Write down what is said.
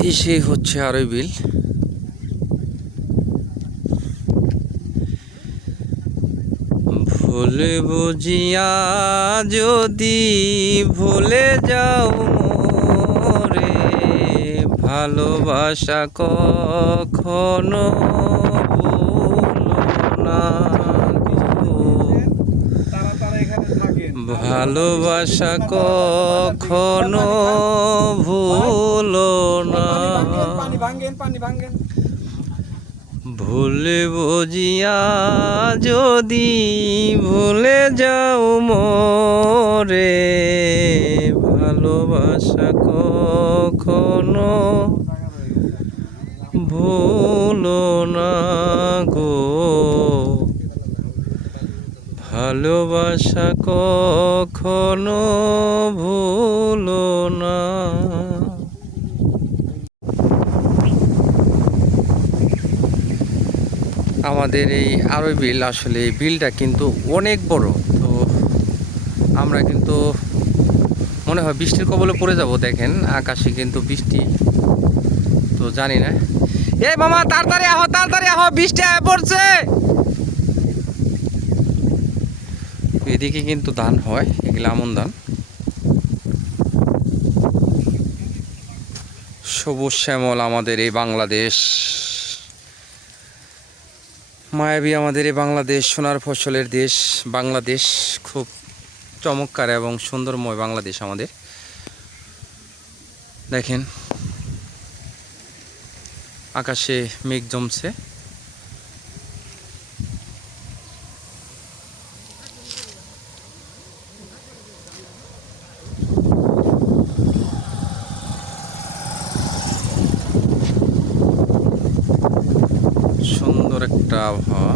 এই সেই হচ্ছে আরই বিল। ভুলে বুঝিয়া যদি ভুলে যাও মোরে ভালোবাসা কখনো ভালোবাসা কখনো ভুলো না। ভুলে বুঝিয়া যদি ভুলে যাও মোরে ভালোবাসা কখনো ভুলো ভালোবাসা কখনো ভুলো না। আমাদের এই আরই বিল, আসলে এই বিলটা কিন্তু অনেক বড়। তো আমরা কিন্তু মনে হয় বৃষ্টির কবলে পড়ে যাব, দেখেন আকাশে কিন্তু বৃষ্টি। তো জানি না। এই মামা, তাড়াতাড়ি আহ তাড়াতাড়ি আহ, বৃষ্টি পড়ছে। এদিকে কিন্তু ধান হয় এগুলো আমন ধান। সবুজ শ্যামল আমাদের এই বাংলাদেশ। মায়াবী আমাদের এই বাংলাদেশ, সোনার ফসলের দেশ। বাংলাদেশ খুব চমৎকার এবং সুন্দরময় বাংলাদেশ আমাদের। দেখেন, আকাশে মেঘ জমছে। সুন্দর একটা আবহাওয়া